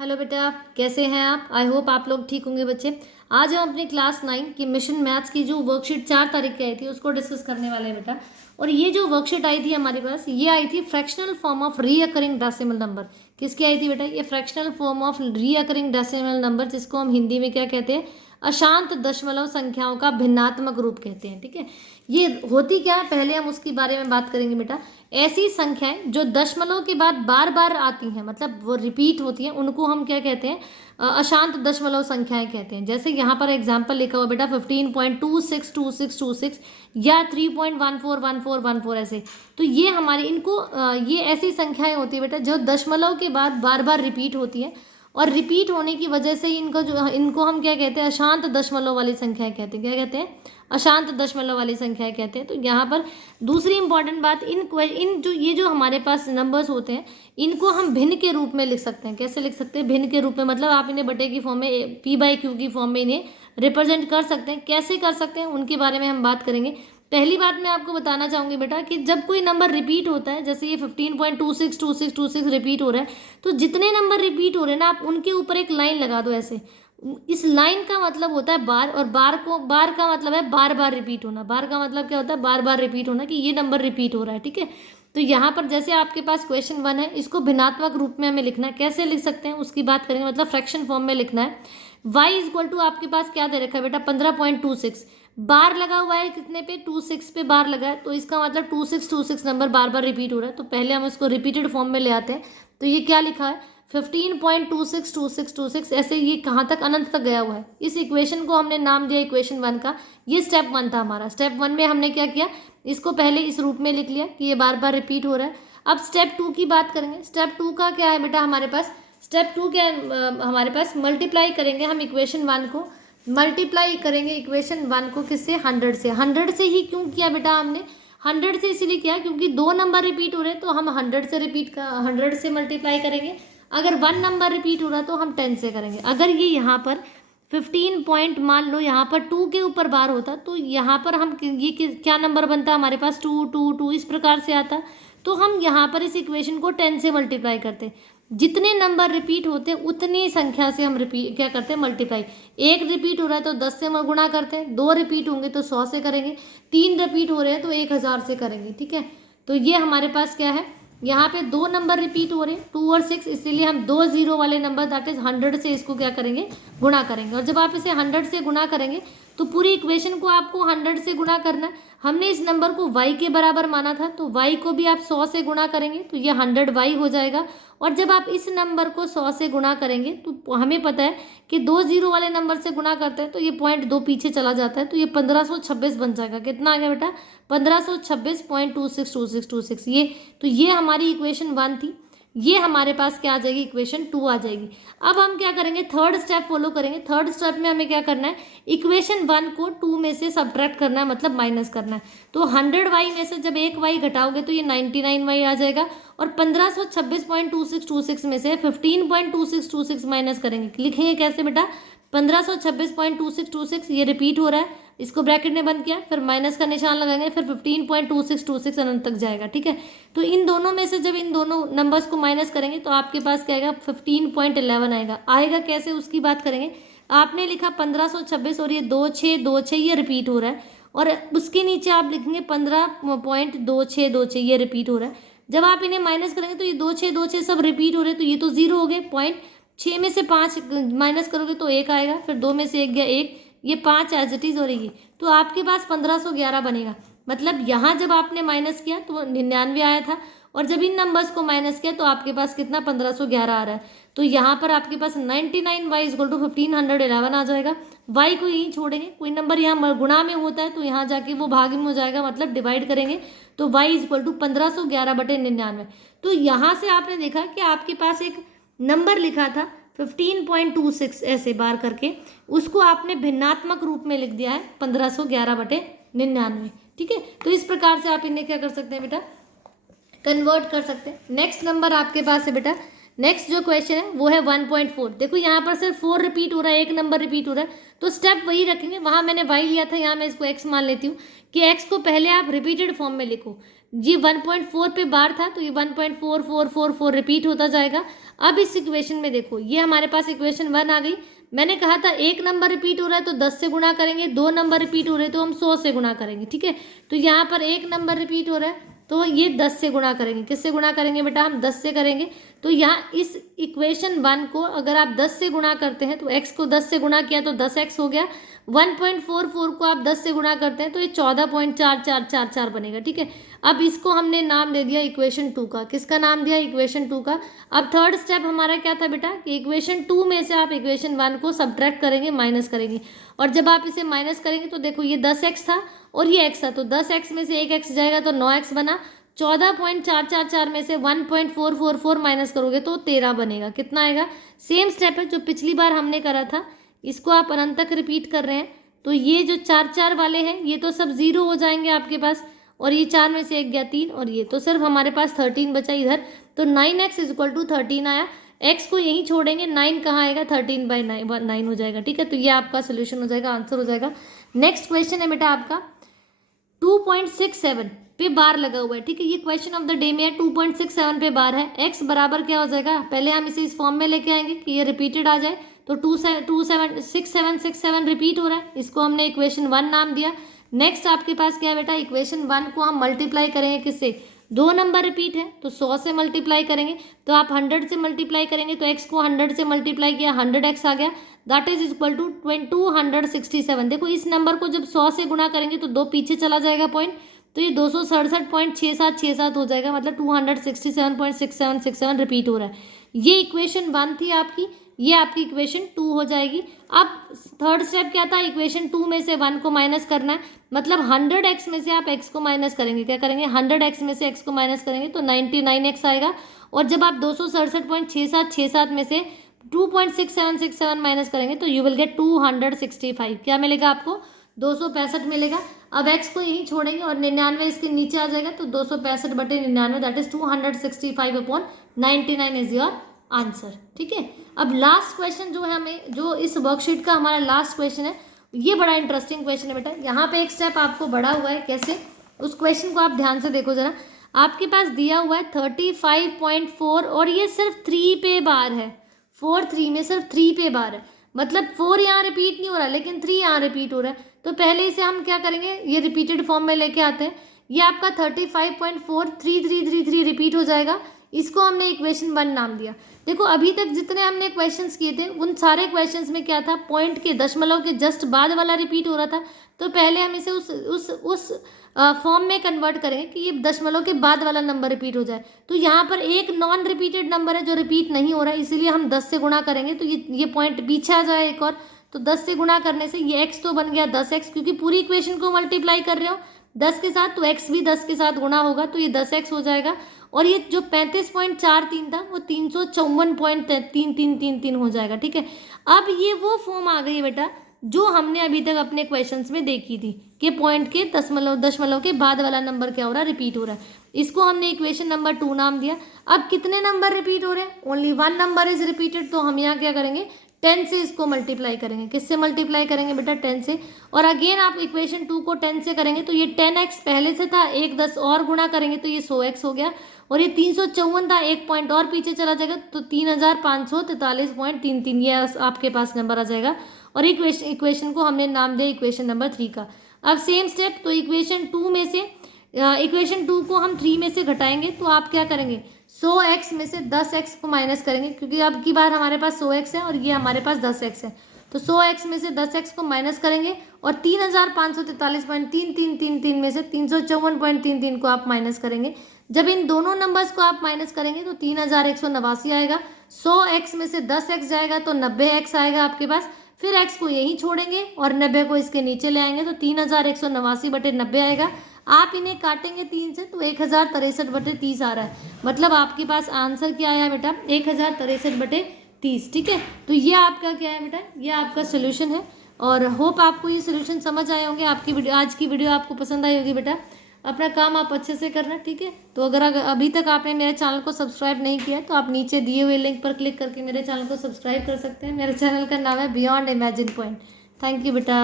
Hello बेटा, कैसे हैं आप? आई होप आप लोग ठीक होंगे बच्चे। आज हम अपनी क्लास 9 की मिशन मैथ्स की जो वर्कशीट 4 तारीख की आई थी उसको डिस्कस करने वाले हैं बेटा। और ये जो वर्कशीट आई थी हमारे पास, ये आई थी fractional form of recurring decimal number. किसकी आई थी बेटा? ये fractional form of recurring decimal number, जिसको हम हिंदी में क्या कहते हैं? अशांत दशमलव संख्याओं का भिन्नात्मक रूप कहते हैं। ठीक है, ये होती क्या है पहले हम उसके बारे में बात करेंगे बेटा। ऐसी संख्याएं जो दशमलव के बाद बार बार आती हैं, मतलब वो रिपीट होती हैं, उनको हम क्या कहते हैं? अशांत दशमलव संख्याएं कहते हैं। जैसे यहाँ पर एग्जाम्पल लिखा हुआ बेटा 15.262626 या 3.141414 ऐसे। तो ये हमारी ये ऐसी संख्याएं होती है बेटा जो दशमलव के बाद बार बार रिपीट होती है, और रिपीट होने की वजह से इनको हम क्या कहते हैं? अशांत दशमलव वाली संख्याएं कहते हैं। क्या कहते हैं? अशांत दशमलव वाली संख्याएं कहते हैं। तो यहाँ पर दूसरी इंपॉर्टेंट बात, इन जो ये जो हमारे पास नंबर्स होते हैं, इनको हम भिन्न के रूप में लिख सकते हैं। कैसे लिख सकते हैं? भिन्न के रूप में, मतलब आप इन्हें बटे की फॉर्म में, p/q की फॉर्म में इन्हें रिप्रेजेंट कर सकते हैं। कैसे कर सकते हैं उनके बारे में हम बात करेंगे। पहली बात मैं आपको बताना चाहूँगी बेटा कि जब कोई नंबर रिपीट होता है, जैसे ये 15.262626 रिपीट हो रहा है, तो जितने नंबर रिपीट हो रहे हैं ना, आप उनके ऊपर एक लाइन लगा दो ऐसे। इस लाइन का मतलब होता है बार, और बार का मतलब है बार बार रिपीट होना। बार का मतलब क्या होता है? बार बार रिपीट होना, कि ये नंबर रिपीट हो रहा है। ठीक है, तो यहाँ पर जैसे आपके पास क्वेश्चन 1 है, इसको भिन्नात्मक रूप में हमें लिखना है। कैसे लिख सकते हैं उसकी बात करेंगे, मतलब फ्रैक्शन फॉर्म में लिखना है। y इक्वल टू आपके पास क्या दे रखा है बेटा? 15.26। बार लगा हुआ है कितने पे? 26 पे बार लगा है, तो इसका मतलब 2626 नंबर बार बार रिपीट हो रहा है। तो पहले हम इसको रिपीटेड फॉर्म में ले आते हैं। तो ये क्या लिखा है? 15.262626 ऐसे ये कहाँ तक? अनंत तक गया हुआ है। इस इक्वेशन को हमने नाम दिया इक्वेशन 1 का। ये स्टेप 1 था हमारा। स्टेप 1 में हमने क्या किया? इसको पहले इस रूप में लिख लिया कि ये बार बार रिपीट हो रहा है। अब स्टेप 2 की बात करेंगे। स्टेप 2 का क्या है बेटा हमारे पास? स्टेप 2 क्या हमारे पास? मल्टीप्लाई करेंगे हम इक्वेशन 1 को। मल्टीप्लाई करेंगे इक्वेशन 1 को किससे? 100 से। 100 से ही क्यों किया बेटा हमने? 100 से इसीलिए किया क्योंकि 2 नंबर रिपीट हो रहे हैं, तो हम 100 से मल्टीप्लाई करेंगे। अगर 1 नंबर रिपीट हो रहा है तो हम 10 से करेंगे। अगर ये यहाँ पर 15 पॉइंट, मान लो यहाँ पर 2 के ऊपर बार होता, तो यहाँ पर हम क्या नंबर बनता हमारे पास? 2 2 2 इस प्रकार से आता। तो हम यहाँ पर इस इक्वेशन को 10 से मल्टीप्लाई करते। जितने नंबर रिपीट होते उतनी संख्या से हम क्या करते हैं? मल्टीप्लाई। 1 रिपीट हो रहा है तो 10 से गुणा करते हैं। 2 रिपीट होंगे तो 100 से करेंगे। 3 रिपीट हो रहे हैं तो 1000 से करेंगे। ठीक है, तो ये हमारे पास क्या है? यहाँ पे 2 नंबर रिपीट हो रहे हैं, 2 और 6, इसीलिए हम 2 जीरो वाले नंबर दैट इज 100 से इसको क्या करेंगे? गुणा करेंगे। और जब आप इसे 100 से गुणा करेंगे तो पूरी इक्वेशन को आपको 100 से गुणा करना है। हमने इस नंबर को y के बराबर माना था, तो y को भी आप 100 से गुणा करेंगे तो ये 100y हो जाएगा। और जब आप इस नंबर को 100 से गुणा करेंगे तो हमें पता है कि 2 जीरो वाले नंबर से गुणा करते हैं तो ये पॉइंट 2 पीछे चला जाता है, तो ये 1526 बन जाएगा। कितना आ गया बेटा? 1526.262626। ये हमारी इक्वेशन 1 थी। ये हमारे पास क्या आ जाएगी? इक्वेशन 2 आ जाएगी। अब हम क्या करेंगे? थर्ड स्टेप फॉलो करेंगे। थर्ड स्टेप में हमें क्या करना है? इक्वेशन 1 को 2 में से सब्ट्रैक्ट करना है, मतलब माइनस करना है। तो 100y में से जब एक y घटाओगे तो ये 99y आ जाएगा। और 1526.2626 में से 15.2626 माइनस करेंगे। लिखेंगे कैसे बेटा? 1526.2626 ये रिपीट हो रहा है, इसको ब्रैकेट में बंद किया, फिर माइनस का निशान लगाएंगे, फिर 15.2626 अनंत तक जाएगा। ठीक है, तो इन दोनों में से जब इन दोनों नंबर्स को माइनस करेंगे तो आपके पास क्या आएगा? 15.11 आएगा। कैसे उसकी बात करेंगे। आपने लिखा 1526 और ये 2626 ये रिपीट हो रहा है, और उसके नीचे आप लिखेंगे 15.2626 ये रिपीट हो रहा है। जब आप इन्हें माइनस करेंगे तो ये 2626 सब रिपीट हो रहे हैं, तो ये तो जीरो हो गए। पॉइंट 6 में से 5 माइनस करोगे तो 1 आएगा, फिर 2 में से 1 गया 1, ये 5 एज इट इज हो रही है, तो आपके पास 1511 बनेगा। मतलब यहाँ जब आपने माइनस किया तो 99 आया था, और जब इन नंबर्स को माइनस किया तो आपके पास कितना? 1511 आ रहा है। तो यहाँ पर आपके पास 99y इक्वल टू 1511 आ जाएगा। y को यहीं छोड़ेंगे, कोई नंबर यहाँ गुणा में होता है तो यहाँ जाके वो भाग में हो जाएगा, मतलब डिवाइड करेंगे, तो y इक्वल टू 1511/99। तो यहाँ से आपने देखा कि आपके पास एक नंबर लिखा था 15.26 ऐसे बार करके, उसको आपने भिन्नात्मक रूप में लिख दिया है 1511/99। ठीक है, तो इस प्रकार से आप इन्हें क्या कर सकते हैं बेटा? कन्वर्ट कर सकते हैं। नेक्स्ट नंबर आपके पास है बेटा नेक्स्ट जो क्वेश्चन है वो है 1.4। देखो यहाँ पर सिर्फ 4 रिपीट हो रहा है, एक नंबर रिपीट हो रहा है, तो स्टेप वही रखेंगे। वहाँ मैंने y लिया था, यहाँ मैं इसको x मान लेती हूँ कि x को पहले आप रिपीटेड फॉर्म में लिखो। जी 1.4 पे बार था तो ये 1.4444 रिपीट होता जाएगा। अब इस इक्वेशन में देखो, ये हमारे पास इक्वेशन 1 आ गई। मैंने कहा था एक नंबर रिपीट हो रहा है तो 10 से गुणा करेंगे, 2 नंबर रिपीट हो रहे हैं तो हम 100 से गुणा करेंगे, ठीक है। तो यहाँ पर एक नंबर रिपीट हो रहा है तो ये 10 से गुणा करेंगे। किससे गुणा करेंगे बेटा? हम 10 से करेंगे। तो यहाँ इस इक्वेशन 1 को अगर आप 10 से गुणा करते हैं तो x को 10 से गुणा किया तो 10x हो गया। 1.44 को आप 10 से गुणा करते हैं तो ये 14.4444 बनेगा, ठीक है। अब इसको हमने नाम दे दिया इक्वेशन 2 का। किसका नाम दिया? इक्वेशन 2 का। अब थर्ड स्टेप हमारा क्या था बेटा कि इक्वेशन 2 में से आप इक्वेशन 1 को सब्ट्रैक्ट करेंगे, माइनस करेंगे। और जब आप इसे माइनस करेंगे तो देखो ये 10x था और ये x था, तो 10x में से एक x जाएगा तो 9x बना। 14.444 में से 1.444 माइनस करोगे तो 13 बनेगा। कितना आएगा? सेम स्टेप है जो पिछली बार हमने करा था, इसको आप अनंत तक रिपीट कर रहे हैं। तो ये जो 4 वाले हैं ये तो सब 0 हो जाएंगे आपके पास, और ये 4 में से 1 गया 3, और ये तो सिर्फ हमारे पास 13 बचा इधर। तो 9x इक्वल टू 13 आया। x को यहीं छोड़ेंगे, 9 कहाँ आएगा? 13/9 हो जाएगा, ठीक है। तो ये आपका सोल्यूशन हो जाएगा, आंसर हो जाएगा। नेक्स्ट क्वेश्चन है बेटा आपका 2.67 पे बार लगा हुआ है, ठीक है। ये क्वेश्चन ऑफ द डे में है, 2.67 पे बार है। x बराबर क्या हो जाएगा? पहले हम इसे इस फॉर्म में लेके आएंगे कि ये रिपीटेड आ जाए। तो 6767 रिपीट हो रहा है, इसको हमने इक्वेशन 1 नाम दिया। नेक्स्ट आपके पास क्या है बेटा? इक्वेशन 1 को हम मल्टीप्लाई करेंगे किससे? 2 नंबर रिपीट है तो 100 से मल्टीप्लाई करेंगे। तो आप 100 से मल्टीप्लाई करेंगे तो x को 100 से मल्टीप्लाई किया, 100x आ गया। That is equal to 267। देखो इस नंबर को जब 100 से गुणा करेंगे तो 2 पीछे चला जाएगा पॉइंट, तो ये 267.6767 हो जाएगा, मतलब 267.6767 रिपीट हो रहा है। ये इक्वेशन 1 थी आपकी, ये आपकी इक्वेशन 2 हो जाएगी। अब थर्ड स्टेप क्या था? इक्वेशन 2 में से 1 को माइनस करना है, मतलब 100x में से आप x को माइनस करेंगे। क्या करेंगे? 100x में से x को माइनस करेंगे तो 99x आएगा। और जब आप 267.6767 में से 2.6767 माइनस करेंगे तो यू विल गेट 265। क्या मिलेगा आपको? 265 मिलेगा। अब x को यहीं छोड़ेंगे और 99 इसके नीचे आ जाएगा, तो 265/99 that is 265/99 is your answer, ठीक है। अब लास्ट क्वेश्चन जो है हमें, जो इस वर्कशीट का हमारा लास्ट क्वेश्चन है, ये बड़ा इंटरेस्टिंग क्वेश्चन है बेटा। यहाँ पे एक स्टेप आपको बढ़ा हुआ है। कैसे? उस क्वेश्चन को आप ध्यान से देखो जरा। आपके पास दिया हुआ है 35.4 और ये सिर्फ 3 पे बार है। 3 में सिर्फ 3 पे बार है, मतलब 4 यहाँ रिपीट नहीं हो रहा है लेकिन 3 यहाँ रिपीट हो रहा है। तो पहले इसे हम क्या करेंगे? ये रिपीटेड फॉर्म में लेके आते हैं। ये आपका 35.43333 रिपीट हो जाएगा। इसको हमने इक्वेशन 1 नाम दिया। देखो अभी तक जितने हमने क्वेश्चंस किए थे उन सारे क्वेश्चंस में क्या था? पॉइंट के दशमलव के जस्ट बाद वाला रिपीट हो रहा था। तो पहले हम इसे उस फॉर्म में कन्वर्ट करेंगे कि ये दशमलव के बाद वाला नंबर रिपीट हो जाए। तो यहाँ पर एक नॉन रिपीटेड नंबर है जो रिपीट नहीं हो रहा है, इसीलिए हम 10 से गुणा करेंगे तो ये पॉइंट पीछे आ जाए एक और। तो 10 से गुणा करने से ये x तो बन गया 10x, क्योंकि पूरी इक्वेशन को मल्टीप्लाई कर रहे हो 10 के साथ, तो x भी 10 के साथ गुणा होगा तो ये 10x हो जाएगा। और ये जो 35.43 था वो 354.3333 हो जाएगा, ठीक है। अब ये वो फॉर्म आ गई बेटा जो हमने अभी तक अपने क्वेश्चंस में देखी थी कि पॉइंट के दशमलव के बाद वाला नंबर क्या हो रहा है? रिपीट हो रहा है। इसको हमने इक्वेशन नंबर 2 नाम दिया। अब कितने नंबर रिपीट हो रहे हैं? Only 1 number is repeated. तो हम यहाँ क्या करेंगे? 10 से इसको मल्टीप्लाई करेंगे। किससे मल्टीप्लाई करेंगे बेटा? 10 से। और अगेन आप इक्वेशन 2 को 10 से करेंगे तो ये 10x पहले से था, एक 10 और गुणा करेंगे तो ये 100x हो गया। और ये 354 था, एक पॉइंट और पीछे चला जाएगा तो 3543.33 ये आपके पास नंबर आ जाएगा। और इक्वेशन को हमने नाम दिया इक्वेशन नंबर 3 का। अब सेम स्टेप, तो इक्वेशन 2 में से इक्वेशन 2 को हम 3 में से घटाएंगे तो आप क्या करेंगे? 100x में से 10x को माइनस करेंगे, क्योंकि अब की बार हमारे पास 100x है और ये हमारे पास 10x है। तो 100x में से 10x को माइनस करेंगे और 3543.3333 में से 354.33 को आप माइनस करेंगे। जब इन दोनों नंबर्स को आप माइनस करेंगे तो 3189 आएगा। 100x में से 10x जाएगा तो 90x आएगा आपके पास। फिर x को यहीं छोड़ेंगे और 90 को इसके नीचे ले आएंगे तो 3189/90 आएगा। आप इन्हें काटेंगे 3 से तो 1063/30 आ रहा है। मतलब आपके पास आंसर क्या आया बेटा? 1063/30, ठीक है। तो ये आपका क्या है बेटा? ये आपका सोल्यूशन है। और होप आपको ये सोल्यूशन समझ आए होंगे। आपकी वीडियो, आज की वीडियो आपको पसंद आई होगी बेटा। अपना काम आप अच्छे से करना, ठीक है। तो अगर अभी तक आपने मेरे चैनल को सब्सक्राइब नहीं किया तो आप नीचे दिए हुए लिंक पर क्लिक करके मेरे चैनल को सब्सक्राइब कर सकते हैं। मेरे चैनल का नाम है beyond imagine point. Thank you बेटा।